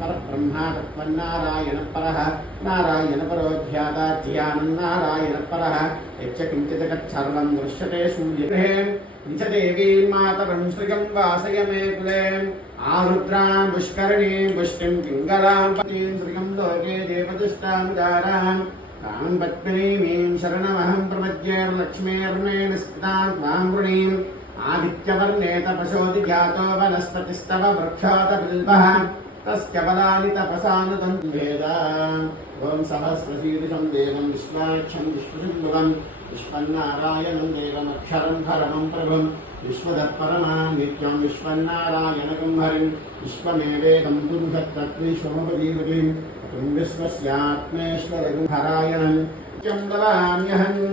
परब्रह्मा तत्त्वन्नारायण परः नारायण परो ध्याता ध्यानन्नारायण परः यच्च किञ्चित् तत्सर्वं दृश्यते सूर्यगृहे निजदेवीं मातरं श्रियं वासय मे कुले आरुद्रां पुष्करिणीं पुष्टिं पिङ्गलां पतिं श्रियं लोके देवदुष्टामुदारां तां पद्मिनीं शरणमहं प्रपद्ये लक्ष्मीर्मे निस्कृतां त्वां वृणीम् आदित्यवर्णे तपसोऽधि जातो वनस्पतिस्तव वृक्षातबिल्बः तस्य फलानि तपसानुतं वेद ॐ सहस्रशीर्षं देवं विश्वाक्षं विश्वशम्भुवं विश्वन्नारायणं देवमक्षरं परमं प्रभुं विश्वतत्परमां नित्यं विश्वन्नारायणकं हरिं विश्वमेवेदं पुरुषत्तत्त्विश्वमुपजीवतीं विश्वस्यात्मेश्वरं हरायणं चम्बलाम्यहम्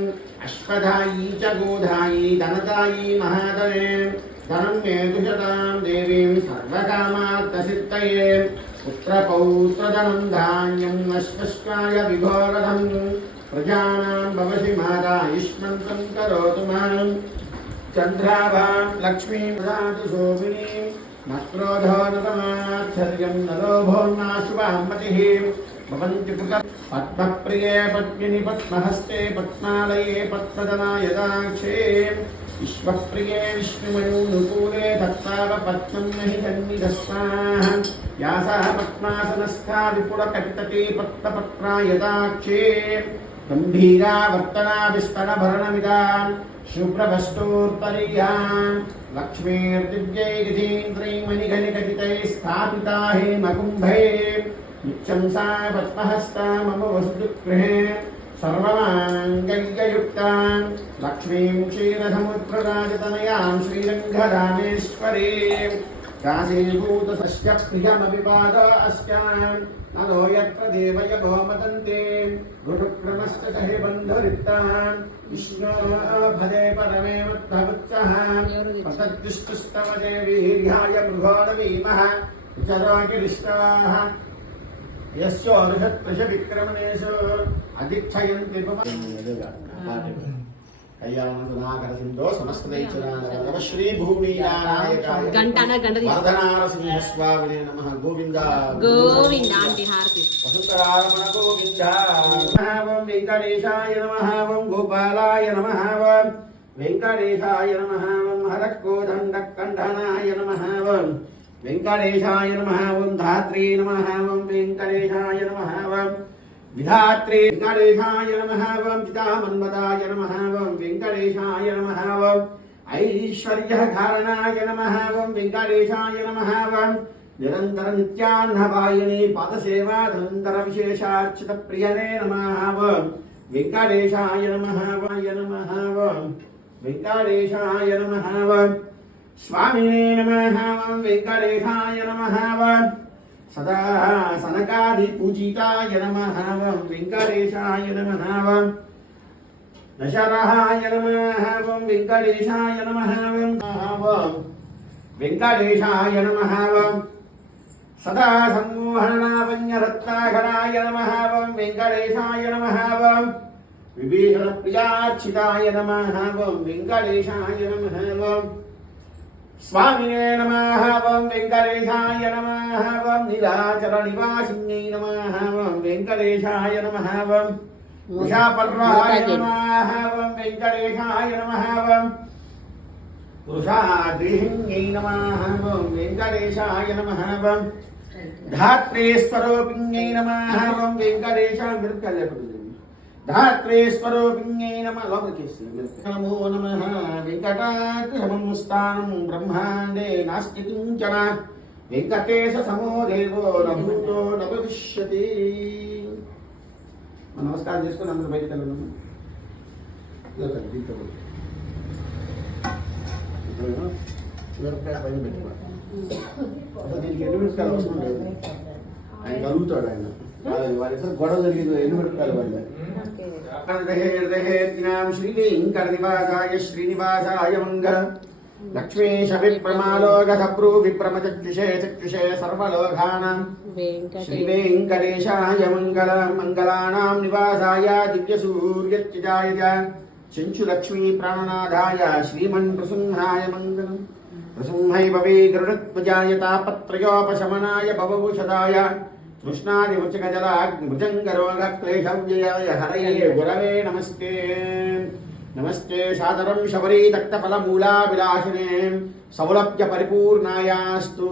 अश्वधायी च गोधायी धनदायी महादने धनं मे दुषतां देवीं सर्वकामार्थसिद्धये पुत्रपौत्रधनं धान्यम् अश्वश्वाय विभोरधं प्रजानां भवसि माता युष्मन्तं करोतु मां चन्द्राभां लक्ष्मीं ददातु शोभिनीं न क्रोधो न तमाश्चर्यं न लोभो नाशुभां मतिः भवन्ति पद्मप्रिये पद्मिनि पद्महस्ते पद्मालये पद्मदनायदाक्षे विश्वप्रिये विष्णुमयूनुकूले तत्ताव पद्मं नहि जन्मिदस्माः यासा पद्मासनस्था विपुलकटितटे पद्मपत्रायदाक्षे गम्भीरा वर्तना विस्तनभरणमिदां शुभ्रभष्टोत्तरीयां लक्ष्मीर्दिव्यैर्धीन्द्रीं मणिघनिघटितैः स्थापिता हेमकुम्भे नित्यं सा पद्महस्ता मम वसुगृहे सर्वमाङ्गल्ययुक्तां लक्ष्मीं क्षीरसमुद्रराजतनयां श्रीरङ्गरामेश्वरीं काशीभूतस्य प्रियमपि पाद अस्यां नलो यत्र देवयभो मदन्ते गुरुक्रमश्च हि बन्धुरिक्तां विष्णो भजे परमे मद्भवत्सः पतद्युष्टुस्तव देवीर्याय मृगो नवीमः विचरोगिरिष्टाः यस्योनुषत्कृश विक्रमणेषु अधिक्षयन्ति कल्याणगुणाकर सिन्धो समस्तदैश्वर्यानव श्री भूमिनारायणाय वर्धनारसिंहस्वामिने नमः गोविन्द गोविन्द आंटी हारति वसुंधरारमण गोविन्द ओम वेंकटेशाय नमः ओम गोपालाय नमः ओम वेंकटेशाय नमः ओम हरकोदण्डकण्ठनाय नमः ओम वेंकटेशाय नमः ओम धात्री नमः ओम वेंकटेशाय नमः ओम विधात्री वेंकटेशाय नमः ओम चितामन्मदाय नमः ओम वेंकटेशाय नमः ओम ऐश्वर्यकारणाय नमः ओम वेंकटेशाय नमः ओम निरंतर नित्यान्नपायिनी पादसेवा निरंतर विशेषार्चित प्रियने नमः ओम वेंकटेशाय नमः ओम वेंकटेशाय नमः ओम स्वामिने नमः ओम वेंकटेशाय नमः ओम सदा सनकादि पूजिताय नमः ओम वेंकटेशाय नमः ओम दशरहाय नमः ओम वेंकटेशाय नमः ओम वेंकटेशाय नमः ओम सदा सम्मोहनावन्यरत्नाकराय नमः ओम वेंकटेशाय नमः ओम विभीषण प्रियार्चिताय नमः ओम वेंकटेशाय नमः ओम स्वामिने नमः ओम वेंकटेशाय नमः ओम नीलाचल निवासिन्यै नमः ओम वेंकटेशाय नमः ओम उषापर्वाय नमः ओम वेंकटेशाय नमः ओम उषाद्रिहिन्यै नमः ओम वेंकटेशाय नमः ओम धात्रेश्वरोपिन्यै नमः ओम वेंकटेशाय धात्रेश्वरोपिन्यै नमः नमो नमः वेंकटाद्रिसमं स्थानं ब्रह्माण्डे नास्ति किञ्चन वेंकटेश समो देवो न भूतो न भविष्यति नमस्कार చేసుకొని అందరూ బయటికి వెళ్ళండి పైన పెట్టుకోండి అసలు దీనికి ఎన్ని మినిట్స్ అవసరం లేదు ఆయన కలుగుతాడు ఆయన వాళ్ళిద్దరు గొడవ జరిగింది ఎన్ని మినిట్స్ వాళ్ళు శ్రీవేంకటనివాసాయ శ్రీనివాసాయ మంగళం లక్ష్మీశ విప్రమాలోక సప్రూ విప్రమచక్షుషే చక్షుషే సర్వలోకానాం శ్రీవేంకటేశాయ మంగళం మంగళానాం నివాసాయ దివ్యసూర్యత్యజాయ చెంచు లక్ష్మీ ప్రాణనాథాయ శ్రీమన్ ప్రసన్నాయ మంగళం नृसिंहैव वै गरुडध्वजाय तापत्रयोपशमनाय भवभूषदाय तृष्णादिवचकजलाग्निभुजङ्गरोगक्लेशव्ययाय हरये गुरवे नमस्ते नमस्ते सादरं शबरी तक्तफलमूलाभिलाषिने सौलभ्य परिपूर्णायास्तु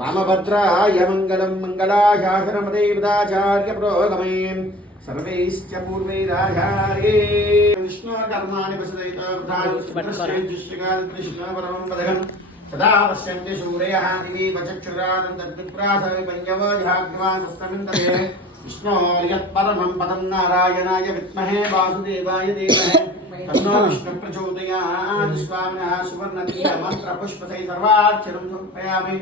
रामभद्राय मङ्गलं मङ्गलाशासनमदेवदाचार्य प्रोगमे सर्वैश्च पूर्वैराचार्ये विष्णुकर्माणि वसुदैतवृथायुष्यकालकृष्णपरमं पदकं सदा पश्यन्ति सूर्यः दिवि वचक्षुरानं तद्विप्रासविपञ्चवोजाग्निवासस्तमिन्दरे विष्णोर्यत्परमं पदं नारायणाय विद्महे वासुदेवाय धीमहि तन्नो विष्णुः प्रचोदयात् स्वामिनः सुवर्णतीर्थमन्त्रपुष्पसै सर्वाक्षरं समर्पयामि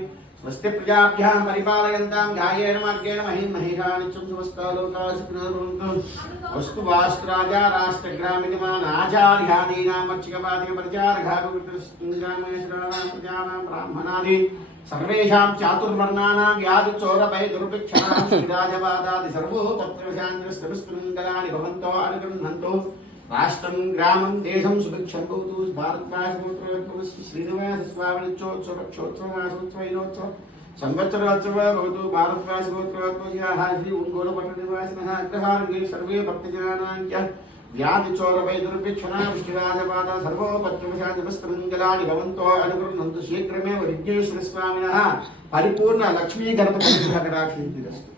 स्वस्ति प्रजाभ्यां परिपालयन्तां ध्यायेन मार्गेण महीं महिषा नित्यं समस्ता लोकाः सुखिनः भवन्तु वस्तु वास्तु राजा राष्ट्रग्रामीणमानाचार्यादीनां मर्चिकपातिकपरिचारघातुग्रामेश्वराणां प्रजानां ब्राह्मणादि सर्वेषां चातुर्वर्णानां व्याधिचोरभय दुर्भिक्षाणां श्रीराजवादादि सर्वोपत्रशान्तिस्तविस्तुमङ्गलानि भवन्तो अनुगृह्णन्तु राष्ट्रं ग्रामं देशं सुभिक्षं भवतु भारतवासपुत्रः श्रीनिवासस्वामिनित्योत्सवक्षोत्सवमासोत्सवैनोत्सव संवत्सरोत्सव भवतु भारतवासपुत्रः श्री उन्गोलपट्टनिवासिनः अग्रहारङ्गे सर्वे भक्तजनानां च व्याधिचोरवैदुर्भिक्षणाविष्टिराजपादा सर्वोपत्रशान्तिस्तमङ्गलानि भवन्तो अनुगृह्णन्तु शीघ्रमेव विघ्नेश्वरस्वामिनः परिपूर्ण लक्ष्मी गणपतिः कटाक्षेऽस्तु।